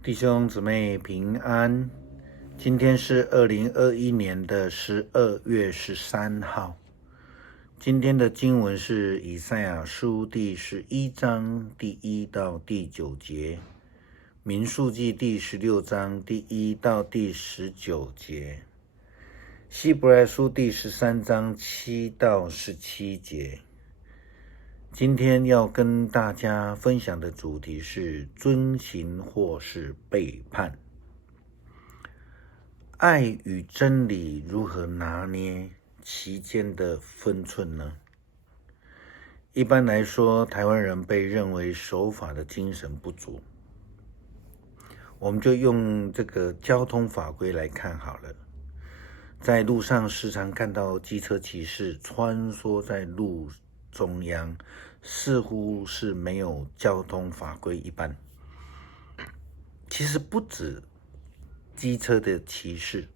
弟兄姊妹平安，今天是2021年的12月13号。今天的经文是以赛亚书第11章第1到第9节，民数记第16章第1到第19节，希伯来书第13章7到17节。今天要跟大家分享的主题是遵行或是背叛。爱与真理如何拿捏其间的分寸呢？一般来说，台湾人被认为守法的精神不足。我们就用这个交通法规来看好了。在路上时常看到机车骑士穿梭在路中央，似乎是没有交通法规一般。其实不止机车的骑士，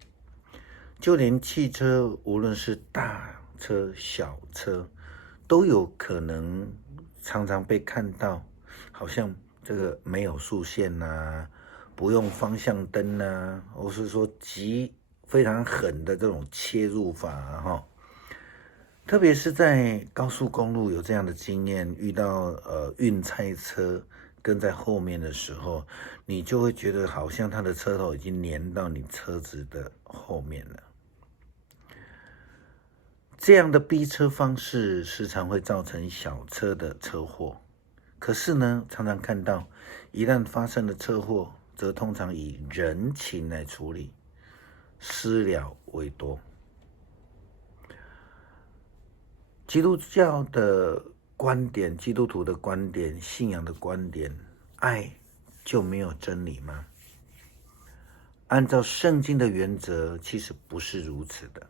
就连汽车，无论是大车小车，都有可能常常被看到好像这个没有速限啊，不用方向灯啊，或是说非常狠的这种切入法啊，特别是在高速公路有这样的经验，遇到运菜车跟在后面的时候，你就会觉得好像他的车头已经粘到你车子的后面了。这样的逼车方式时常会造成小车的车祸，可是呢，常常看到一旦发生了车祸，则通常以人情来处理，私了为多。基督教的观点，基督徒的观点，信仰的观点，爱就没有真理吗？按照圣经的原则，其实不是如此的。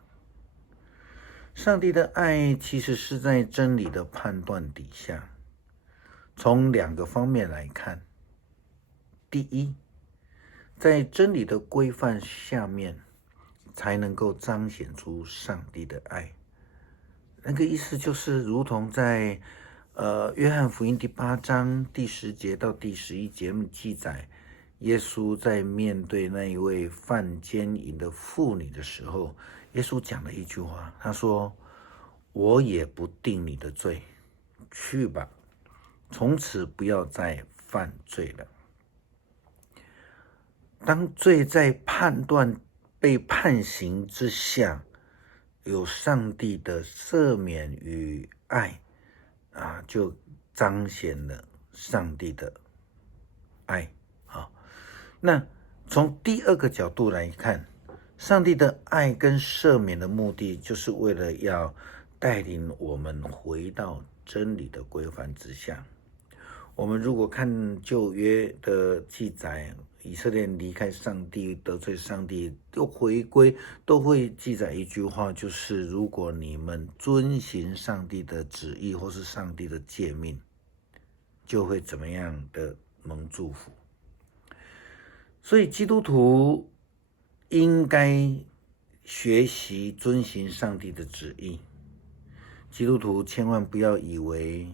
上帝的爱其实是在真理的判断底下，从两个方面来看。第一，在真理的规范下面，才能够彰显出上帝的爱。那个意思就是如同在约翰福音第8章第10节到第11节记载，耶稣在面对那一位犯奸淫的妇女的时候，耶稣讲了一句话，他说：我也不定你的罪，去吧，从此不要再犯罪了。当罪在判断被判刑之下，有上帝的赦免与爱就彰显了上帝的爱。那从第二个角度来看，上帝的爱跟赦免的目的，就是为了要带领我们回到真理的规范之下。我们如果看旧约的记载，以色列人离开上帝，得罪上帝，又回归，都会记载一句话，就是如果你们遵行上帝的旨意或是上帝的诫命，就会怎么样的蒙祝福。所以基督徒应该学习遵行上帝的旨意。基督徒千万不要以为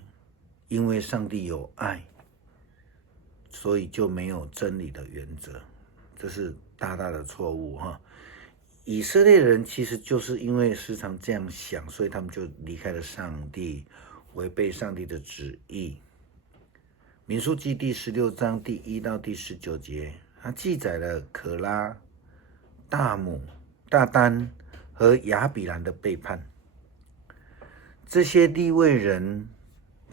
因为上帝有爱，所以就没有真理的原则，这是大大的错误哈。以色列人其实就是因为时常这样想，所以他们就离开了上帝，违背上帝的旨意。民数记第16章第1到第19节，它记载了可拉、大姆、大丹和亚比兰的背叛。这些利未人，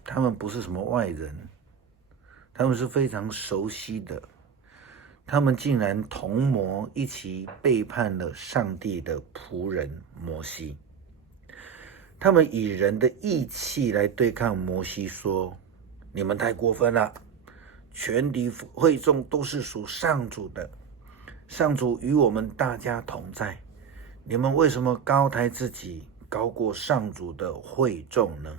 他们不是什么外人，他们是非常熟悉的，他们竟然同谋一起背叛了上帝的仆人摩西。他们以人的义气来对抗摩西，说：你们太过分了，全体会众都是属上主的，上主与我们大家同在，你们为什么高抬自己，高过上主的会众呢？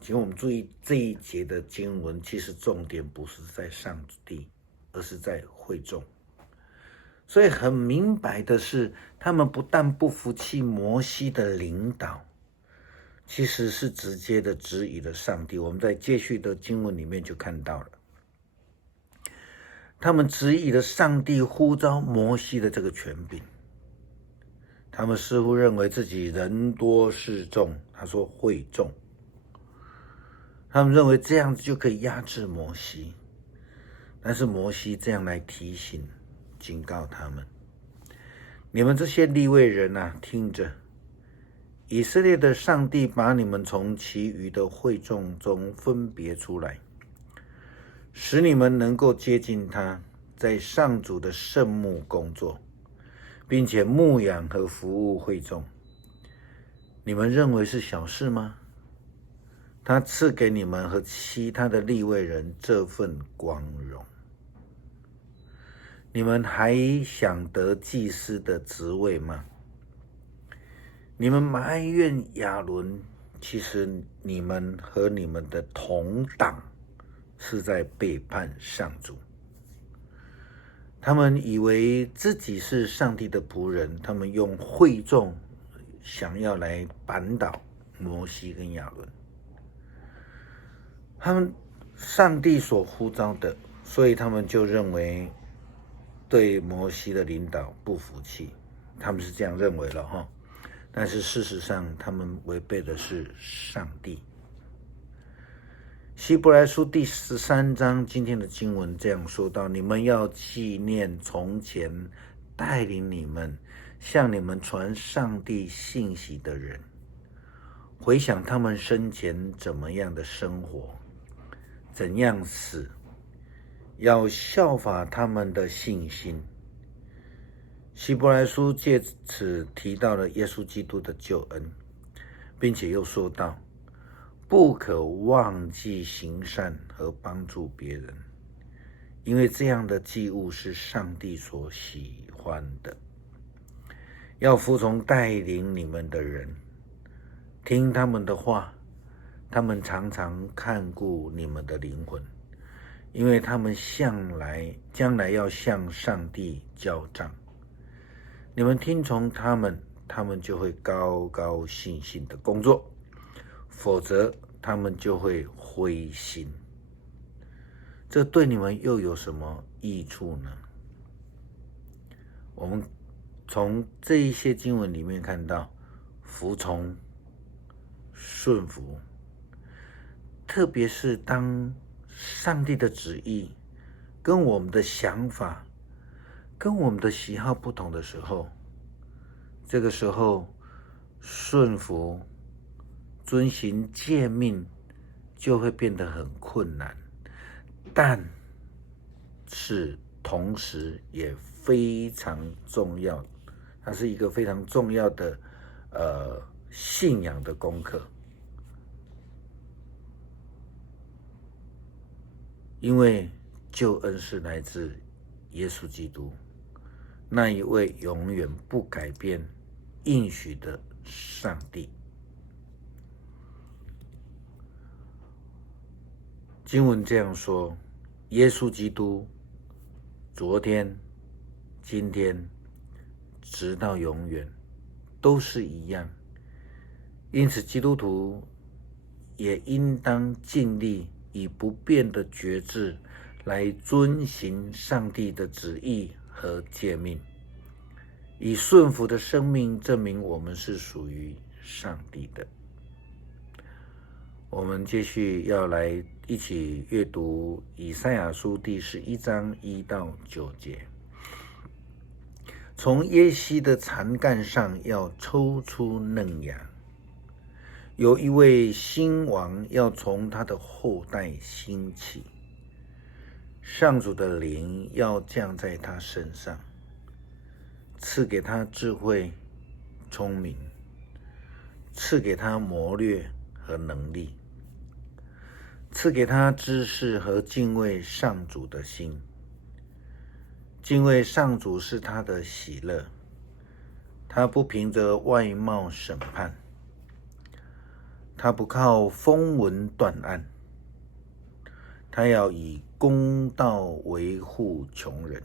请我们注意这一节的经文，其实重点不是在上帝，而是在会众。所以很明白的是，他们不但不服气摩西的领导，其实是直接的质疑了上帝。我们在接续的经文里面就看到了，他们质疑了上帝呼召摩西的这个权柄。他们似乎认为自己人多势众，他说会众，他们认为这样子就可以压制摩西。但是摩西这样来提醒警告他们，你们这些利未人啊，听着，以色列的上帝把你们从其余的会众中分别出来，使你们能够接近他，在上主的圣幕工作，并且牧养和服务会众。你们认为是小事吗？他赐给你们和其他的利未人这份光荣。你们还想得祭司的职位吗？你们埋怨亚伦，其实你们和你们的同党是在背叛上主。他们以为自己是上帝的仆人，他们用会众想要来扳倒摩西跟亚伦。他们上帝所呼召的，所以他们就认为对摩西的领导不服气，他们是这样认为了哈。但是事实上，他们违背的是上帝。希伯来书第13章今天的经文这样说到：你们要纪念从前带领你们、向你们传上帝信息的人，回想他们生前怎么样的生活，怎样死，要效法他们的信心。希伯来书借此提到了耶稣基督的救恩，并且又说到，不可忘记行善和帮助别人，因为这样的祭物是上帝所喜欢的。要服从带领你们的人，听他们的话，他们常常看顾你们的灵魂，因为他们将来要向上帝交账。你们听从他们，他们就会高高兴兴的工作，否则他们就会灰心。这对你们又有什么益处呢？我们从这一些经文里面看到，服从、顺服，特别是当上帝的旨意跟我们的想法、跟我们的喜好不同的时候，这个时候顺服、遵行诫命就会变得很困难，但是同时也非常重要，它是一个非常重要的信仰的功课。因为救恩是来自耶稣基督，那一位永远不改变应许的上帝。经文这样说，耶稣基督昨天、今天直到永远都是一样，因此基督徒也应当尽力以不变的觉志来遵行上帝的旨意和诫命，以顺服的生命证明我们是属于上帝的。我们继续要来一起阅读以赛亚书第11章1到9节。从耶西的残干上要抽出嫩芽，有一位新王要从他的后代兴起，上主的灵要降在他身上，赐给他智慧、聪明，赐给他谋略和能力，赐给他知识和敬畏上主的心。敬畏上主是他的喜乐，他不凭着外貌审判，他不靠风闻断案，他要以公道维护穷人，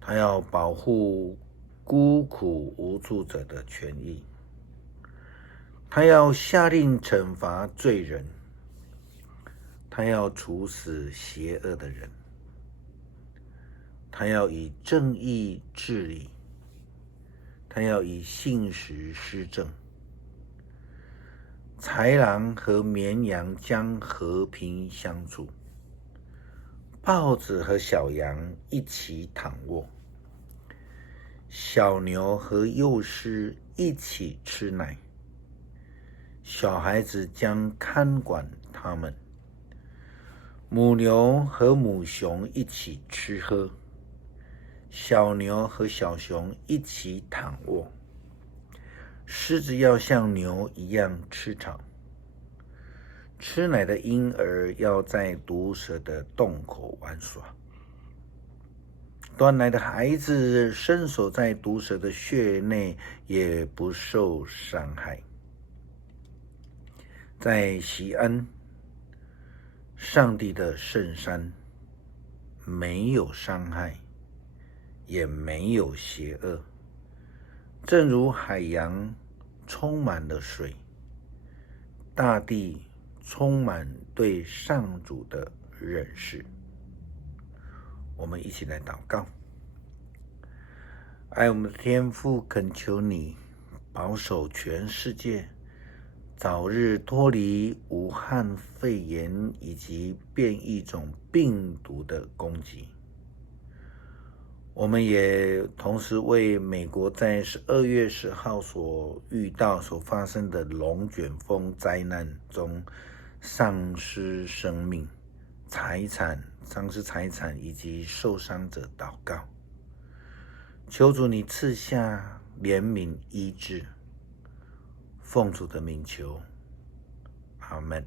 他要保护孤苦无助者的权益，他要下令惩罚罪人，他要处死邪恶的人，他要以正义治理，他要以信实施政。豺狼和绵羊将和平相处，豹子和小羊一起躺卧，小牛和幼狮一起吃奶，小孩子将看管他们。母牛和母熊一起吃喝，小牛和小熊一起躺卧。狮子要像牛一样吃草，吃奶的婴儿要在毒蛇的洞口玩耍。断奶的孩子伸手在毒蛇的穴内也不受伤害。在锡安，上帝的圣山，没有伤害，也没有邪恶，正如海洋充满了水，大地充满对上主的认识。我们一起来祷告。爱我们的天父，恳求你保守全世界早日脱离武汉肺炎以及变异种病毒的攻击。我们也同时为美国在12月10号所发生的龙卷风灾难中丧失生命、丧失财产以及受伤者祷告。求主你赐下怜悯医治，奉主的名求，阿们。